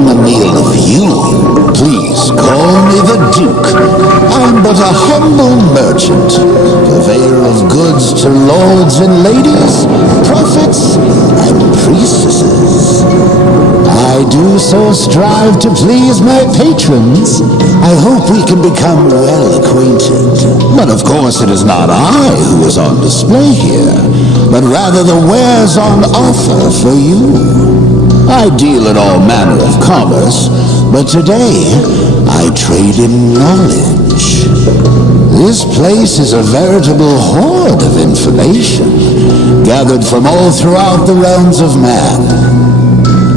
A meal of you. Please call me the Duke. I'm but a humble merchant, purveyor of goods to lords and ladies, prophets and priestesses. I do so strive to please my patrons. I hope we can become well acquainted. But of course it is not I who is on display here, but rather the wares on offer for you. I deal in all manner of commerce, but today I trade in knowledge. This place is a veritable hoard of information, gathered from all throughout the realms of man.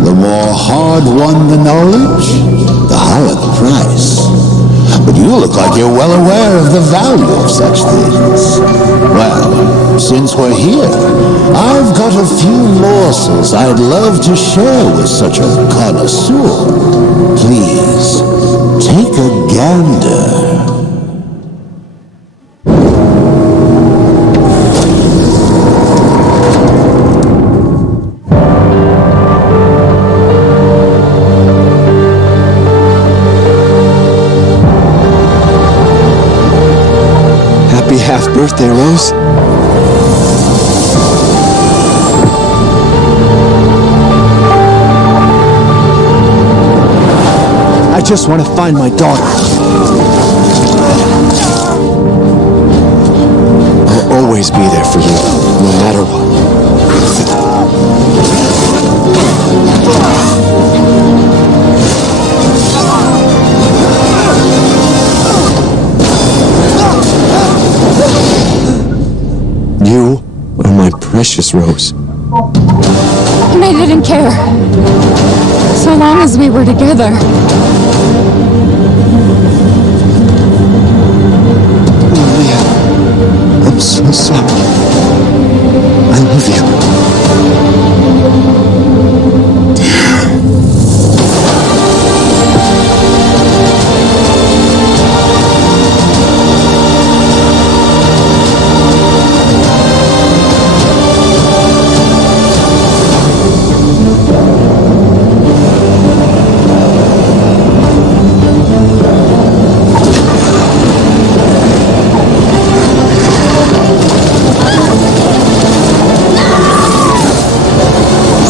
The more hard-won the knowledge, the higher the price. But you look like you're well aware of the value of such things. Well, since we're here, I've got a few morsels I'd love to share with such a connoisseur. Please, take a gander. Happy half-birthday, Rose. I just want to find my daughter. I'll always be there for you, no matter what. You are my precious Rose. And I didn't care. So long as we were together. Leah, I'm so sorry. I love you.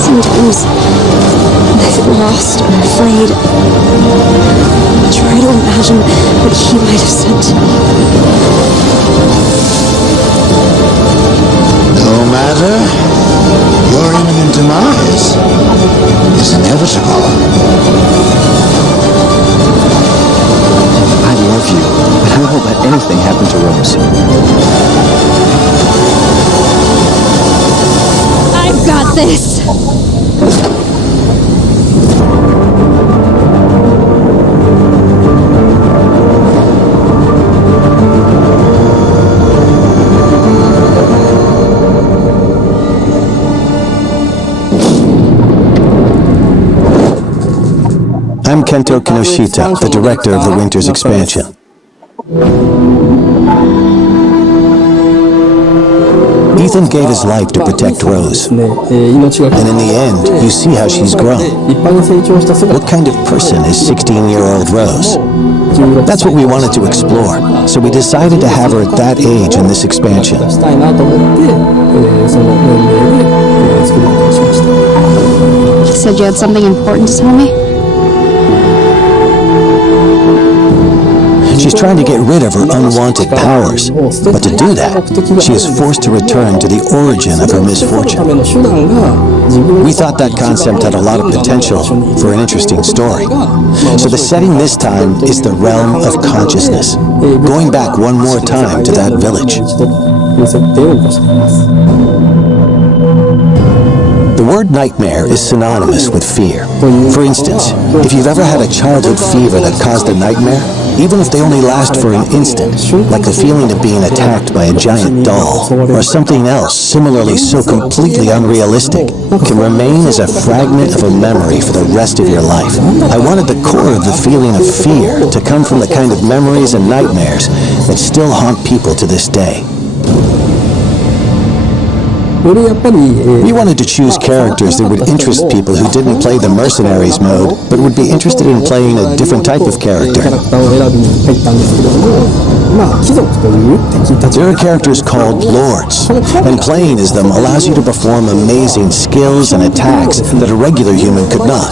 Sometimes I feel lost or afraid. I try to imagine what he might have said to me. No matter, your imminent demise is inevitable. I love you, but I won't let anything happen to Rose. I've got this! I'm Kento Kinoshita, the director of the Winter's expansion. Ethan gave his life to protect Rose, and in the end, you see how she's grown. What kind of person is 16-year-old Rose? That's what we wanted to explore, so we decided to have her at that age in this expansion. You said you had something important to tell me? She's trying to get rid of her unwanted powers, but to do that, she is forced to return to the origin of her misfortune. We thought that concept had a lot of potential for an interesting story. So the setting this time is the realm of consciousness, going back one more time to that village. The word nightmare is synonymous with fear. For instance, if you've ever had a childhood fever that caused a nightmare, even if they only last for an instant, like the feeling of being attacked by a giant doll, or something else similarly so completely unrealistic, can remain as a fragment of a memory for the rest of your life. I wanted the core of the feeling of fear to come from the kind of memories and nightmares that still haunt people to this day. We wanted to choose characters that would interest people who didn't play the Mercenaries mode, but would be interested in playing a different type of character. There are characters called Lords, and playing as them allows you to perform amazing skills and attacks that a regular human could not.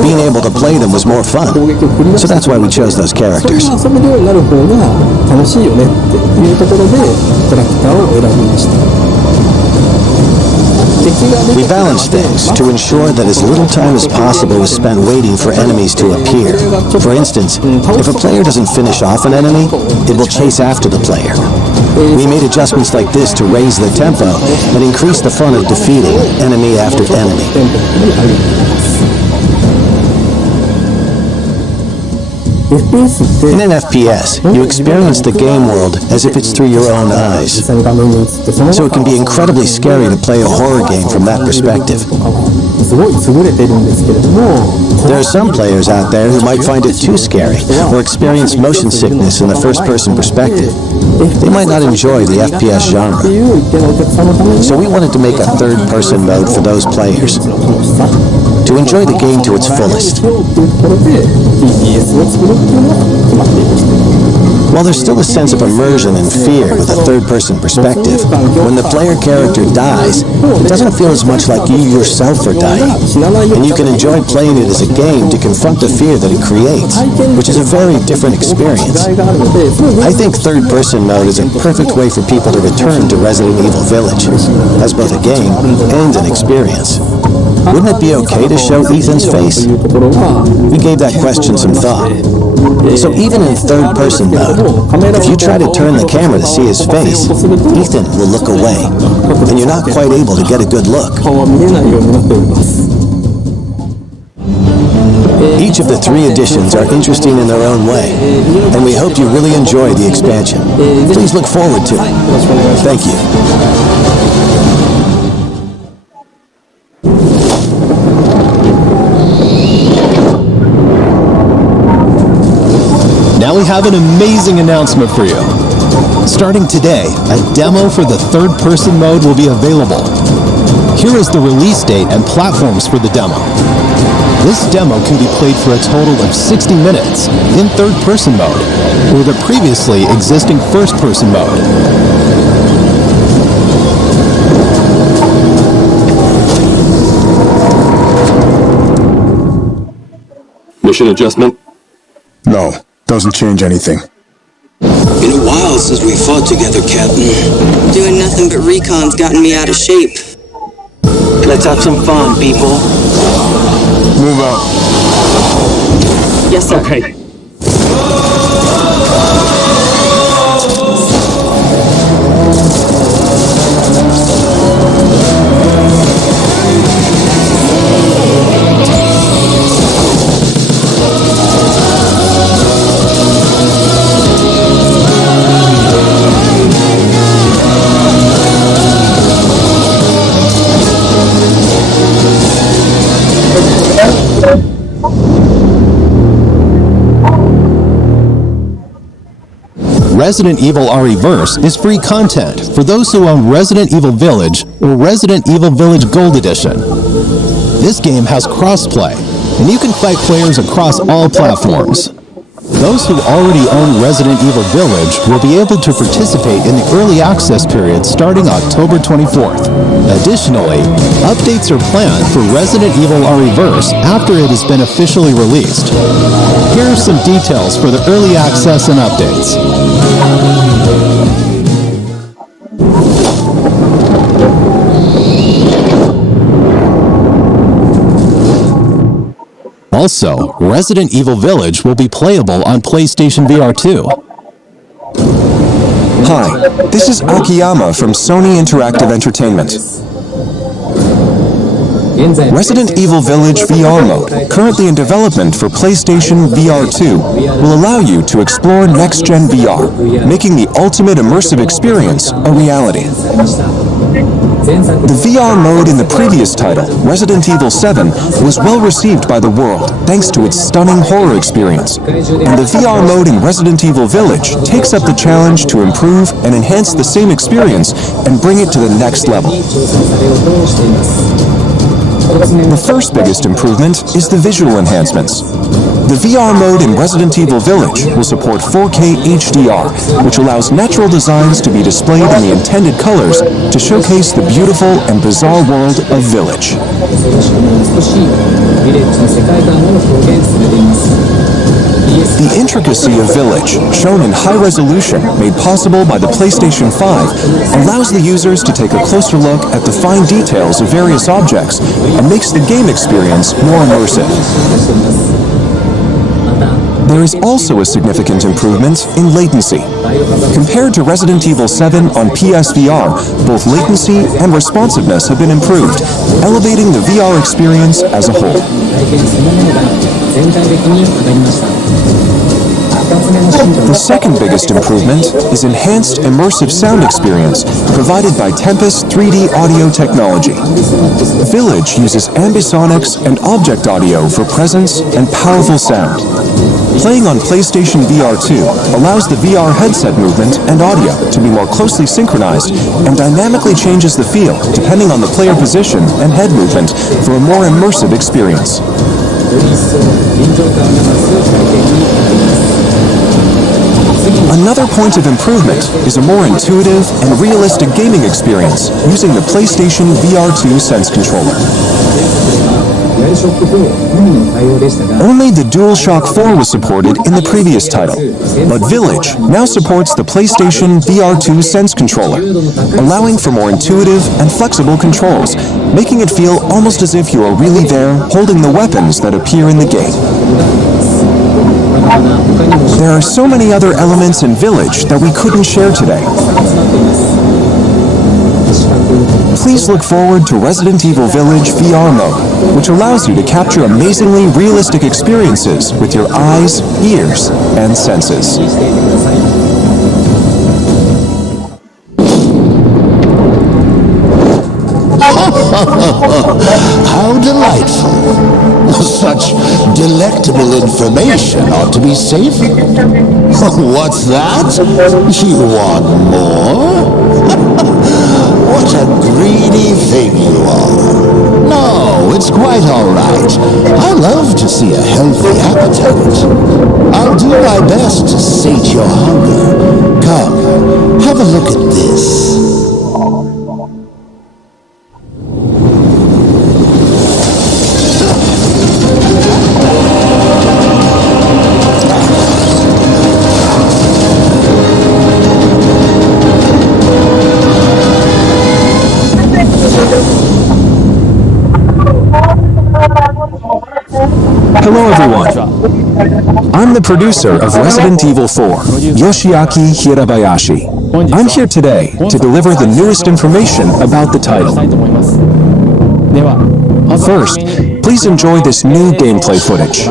Being able to play them was more fun, so that's why we chose those characters. We balanced things to ensure that as little time as possible was spent waiting for enemies to appear. For instance, if a player doesn't finish off an enemy, it will chase after the player. We made adjustments like this to raise the tempo and increase the fun of defeating enemy after enemy. In an FPS, you experience the game world as if it's through your own eyes. So it can be incredibly scary to play a horror game from that perspective. There are some players out there who might find it too scary or experience motion sickness in the first-person perspective. They might not enjoy the FPS genre. So we wanted to make a third-person mode for those players, to enjoy the game to its fullest. While there's still a sense of immersion and fear with a third-person perspective, when the player character dies, it doesn't feel as much like you yourself are dying, and you can enjoy playing it as a game to confront the fear that it creates, which is a very different experience. I think third-person mode is a perfect way for people to return to Resident Evil Village, as both a game and an experience. Wouldn't it be okay to show Ethan's face? We gave that question some thought. So even in third-person mode, if you try to turn the camera to see his face, Ethan will look away, and you're not quite able to get a good look. Each of the 3 editions are interesting in their own way, and we hope you really enjoy the expansion. Please look forward to it. Thank you. Now we have an amazing announcement for you. Starting today, a demo for the third-person mode will be available. Here is the release date and platforms for the demo. This demo can be played for a total of 60 minutes in third-person mode, or the previously existing first-person mode. Mission adjustment? No. Doesn't change anything. Been a while since we fought together, Captain. Doing nothing but recon's gotten me out of shape. Let's have some fun, people. Move out. Yes, sir. Okay. Resident Evil RE-verse is free content for those who own Resident Evil Village or Resident Evil Village Gold Edition. This game has cross-play, and you can fight players across all platforms. Those who already own Resident Evil Village will be able to participate in the early access period starting October 24th. Additionally, updates are planned for Resident Evil RE-verse after it has been officially released. Here are some details for the early access and updates. Also, Resident Evil Village will be playable on PlayStation VR 2. Hi, this is Akiyama from Sony Interactive Entertainment. Resident Evil Village VR mode, currently in development for PlayStation VR 2, will allow you to explore next-gen VR, making the ultimate immersive experience a reality. The VR mode in the previous title, Resident Evil 7, was well received by the world thanks to its stunning horror experience. And the VR mode in Resident Evil Village takes up the challenge to improve and enhance the same experience and bring it to the next level. The first biggest improvement is the visual enhancements. The VR mode in Resident Evil Village will support 4K HDR, which allows natural designs to be displayed in the intended colors to showcase the beautiful and bizarre world of Village. The intricacy of Village, shown in high resolution, made possible by the PlayStation 5, allows the users to take a closer look at the fine details of various objects and makes the game experience more immersive. There is also a significant improvement in latency. Compared to Resident Evil 7 on PSVR, both latency and responsiveness have been improved, elevating the VR experience as a whole. The second biggest improvement is enhanced immersive sound experience provided by Tempest 3D audio technology. Village uses ambisonics and object audio for presence and powerful sound. Playing on PlayStation VR 2 allows the VR headset movement and audio to be more closely synchronized and dynamically changes the feel depending on the player position and head movement for a more immersive experience. Another point of improvement is a more intuitive and realistic gaming experience using the PlayStation VR 2 Sense controller. Only the DualShock 4 was supported in the previous title, but Village now supports the PlayStation VR 2 Sense controller, allowing for more intuitive and flexible controls, making it feel almost as if you are really there holding the weapons that appear in the game. There are so many other elements in Village that we couldn't share today. Please look forward to Resident Evil Village VR mode, which allows you to capture amazingly realistic experiences with your eyes, ears, and senses. How delightful. Such delectable information ought to be savored. What's that? You want more? What a greedy thing you are. No, it's quite all right. I love to see a healthy appetite. I'll do my best to sate your hunger. Come, have a look at this. Hello everyone. I'm the producer of Resident Evil 4, Yoshiaki Hirabayashi. I'm here today to deliver the newest information about the title. First, please enjoy this new gameplay footage.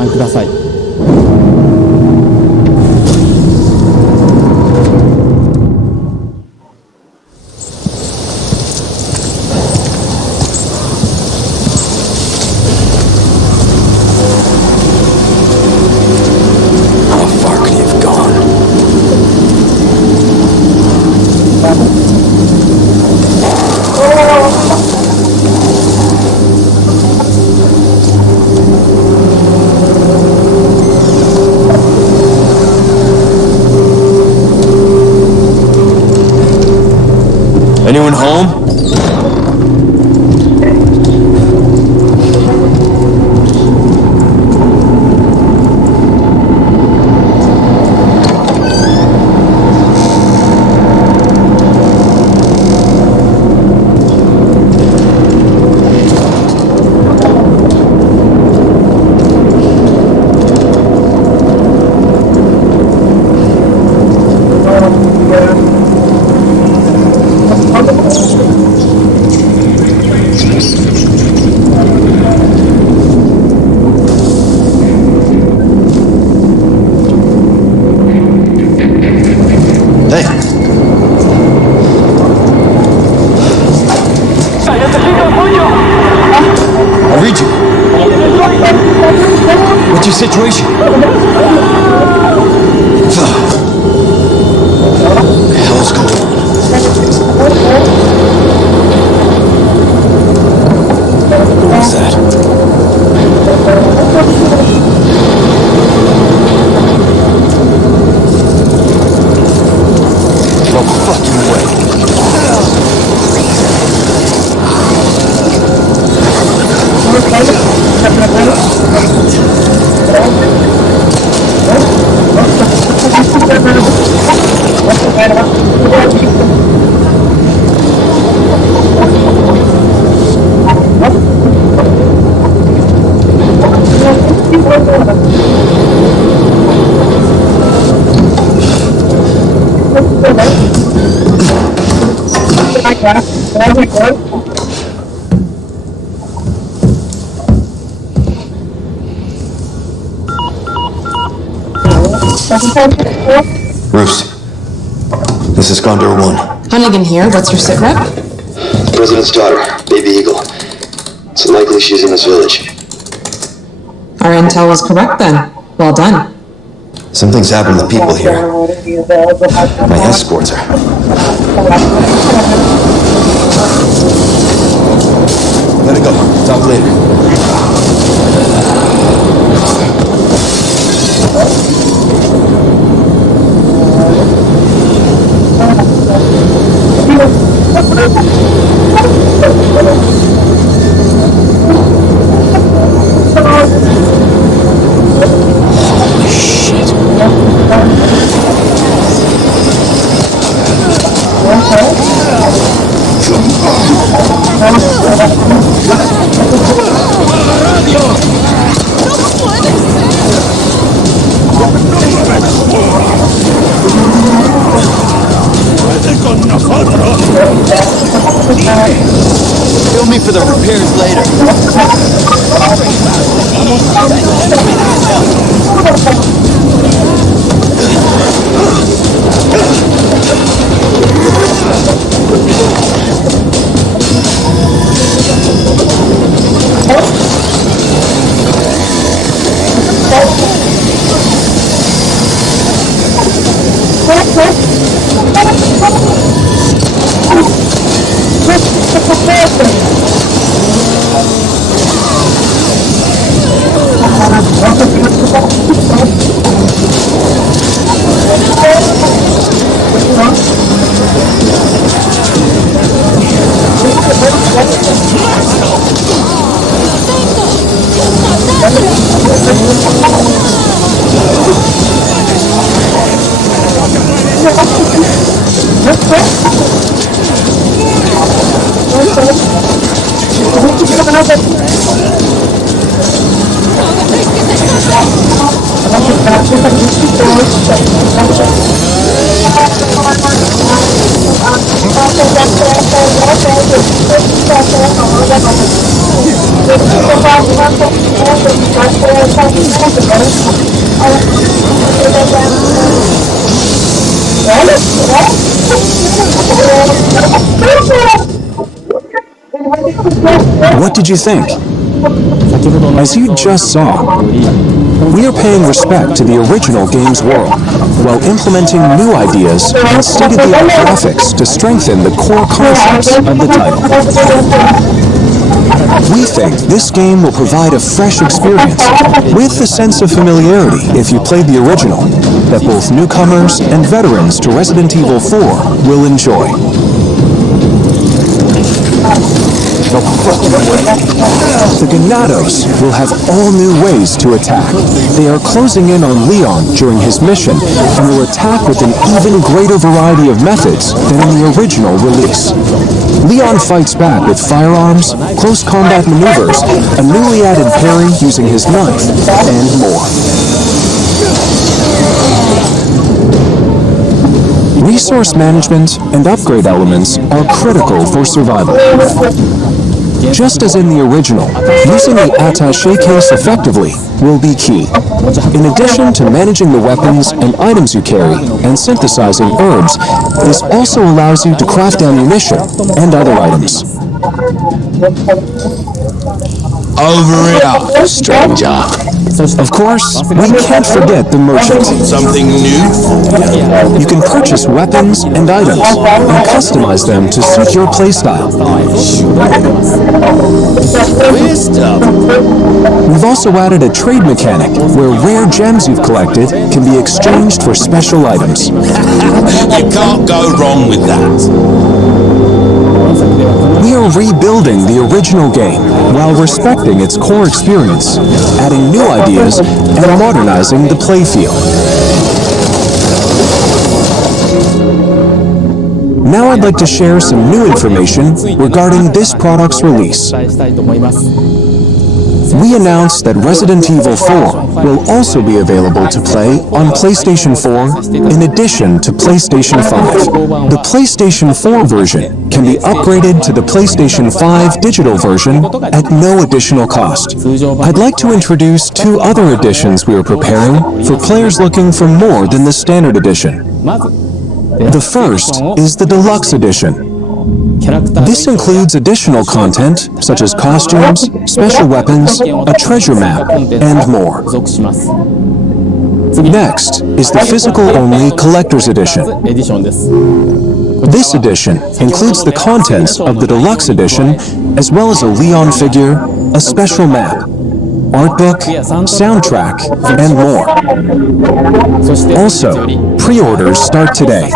Anyone home? Bruce, this is Condor 1. Hunnigan here. What's your sit rep? The President's daughter, Baby Eagle. It's likely she's in this village. Our intel was correct then. Well done. Something's happened to the people here. My escorts are... Gotta go. Talk later. Bill me for the repairs later. What did you think? As you just saw, we are paying respect to the original game's world, while implementing new ideas and state-of-the-art graphics to strengthen the core concepts of the title. We think this game will provide a fresh experience, with a sense of familiarity if you played the original, that both newcomers and veterans to Resident Evil 4 will enjoy. The Ganados will have all new ways to attack. They are closing in on Leon during his mission and will attack with an even greater variety of methods than in the original release. Leon fights back with firearms, close combat maneuvers, a newly added parry using his knife, and more. Resource management and upgrade elements are critical for survival. Just as in the original, using the attaché case effectively will be key. In addition to managing the weapons and items you carry and synthesizing herbs, this also allows you to craft ammunition and other items. Over here, stranger. Of course, we can't forget the merchant. Something new? You can purchase weapons and items and customize them to suit your playstyle. We've also added a trade mechanic where rare gems you've collected can be exchanged for special items. You can't go wrong with that. We are rebuilding the original game while respecting its core experience, adding new ideas, and modernizing the playfield. Now I'd like to share some new information regarding this product's release. We announced that Resident Evil 4 will also be available to play on PlayStation 4 in addition to PlayStation 5. The PlayStation 4 version can be upgraded to the PlayStation 5 digital version at no additional cost. I'd like to introduce two other editions we are preparing for players looking for more than the standard edition. The first is the Deluxe Edition. This includes additional content such as costumes, special weapons, a treasure map, and more. Next is the physical-only Collector's Edition. This edition includes the contents of the Deluxe Edition as well as a Leon figure, a special map, art book, soundtrack, and more. Also, pre-orders start today.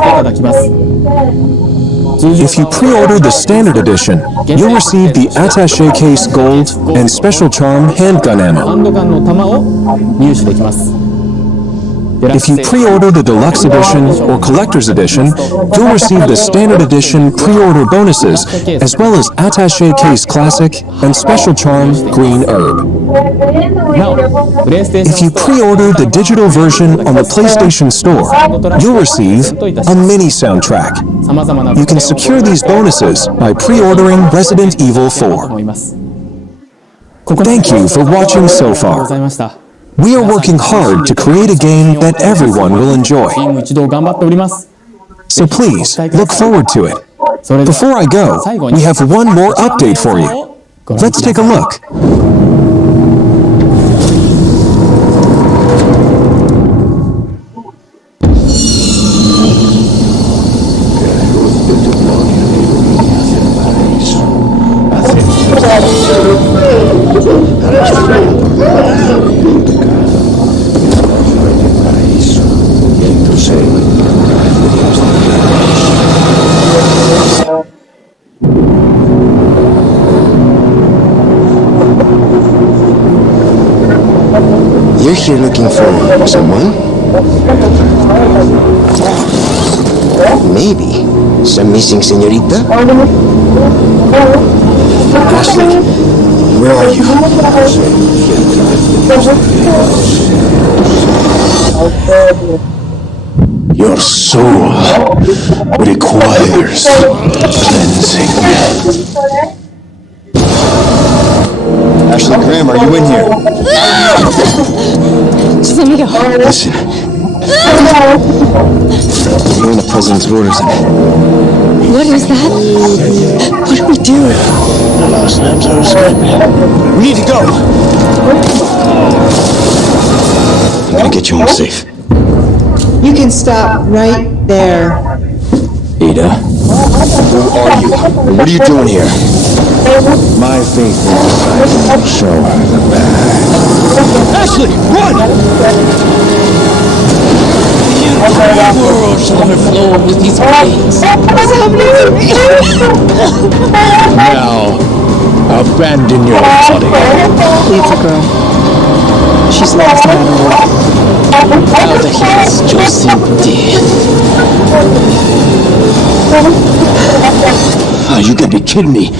If you pre-order the Standard Edition, you'll receive the Attaché Case Gold and Special Charm handgun ammo. If you pre-order the Deluxe Edition or Collector's Edition, you'll receive the Standard Edition pre-order bonuses, as well as Attaché Case Classic and Special Charm Green Herb. If you pre-order the digital version on the PlayStation Store, you'll receive a mini soundtrack. You can secure these bonuses by pre-ordering Resident Evil 4. Thank you for watching so far. We are working hard to create a game that everyone will enjoy. So please, look forward to it. Before I go, we have one more update for you. Let's take a look. You're here looking for someone? Maybe. Some missing señorita? Ashley, where are you? Your soul requires cleansing. Ashley Graham, are you in here? Just let me go. Listen. You're in the president's orders. What is that? What do we do? We need to go. I'm gonna get you home safe. You can stop right there. Ada, who are you? What are you doing here? My faith in disciple will show her the path. Ashley, run! The entire world shall overflow with these plagues. What's happening to me? Now, abandon your body. Leave the girl. She's lost no matter what. Now that he is Junte-se. Oh, you gotta be kidding me.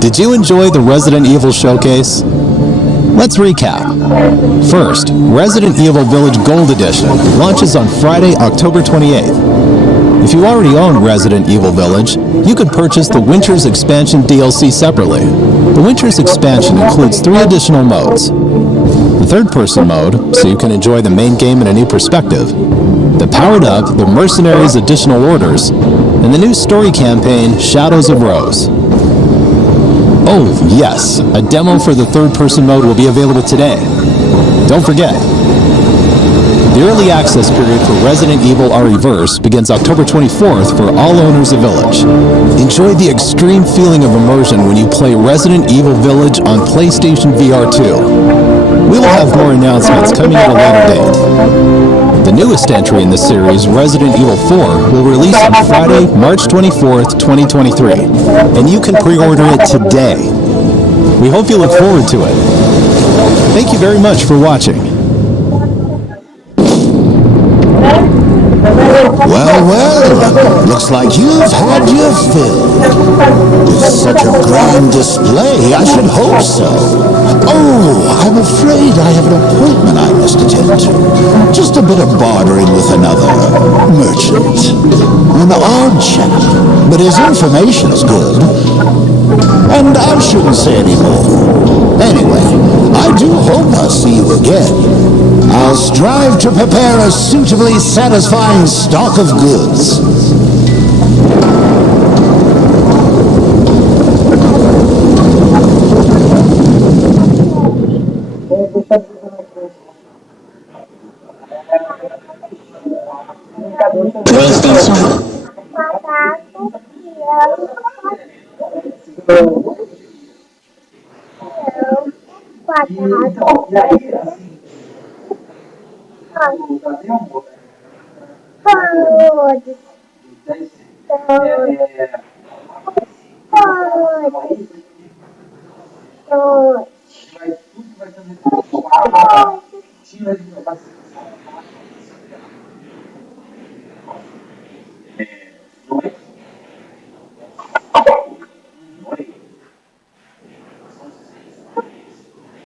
Did you enjoy the Resident Evil showcase? Let's recap. First, Resident Evil Village Gold Edition launches on Friday, October 28th. If you already own Resident Evil Village, you could purchase the Winter's Expansion DLC separately. The Winter's Expansion includes 3 additional modes. The third-person mode, so you can enjoy the main game in a new perspective. The Powered Up, the Mercenaries Additional Orders, and the new story campaign, Shadows of Rose. Oh, yes, a demo for the third-person mode will be available today. Don't forget, the early access period for Resident Evil RE-verse begins October 24th for all owners of Village. Enjoy the extreme feeling of immersion when you play Resident Evil Village on PlayStation VR 2. We will have more announcements coming at a later date. The newest entry in the series, Resident Evil 4, will release on Friday, March 24th, 2023, and you can pre-order it today. We hope you look forward to it. Thank you very much for watching. Well, looks like you've had your fill. With such a grand display, I should hope so. Oh, I'm afraid I have an appointment I must attend to. Just a bit of bartering with another merchant. An odd chap, but his information's good. And I shouldn't say any more. Anyway, I do hope I'll see you again. I'll strive to prepare a suitably satisfying stock of goods.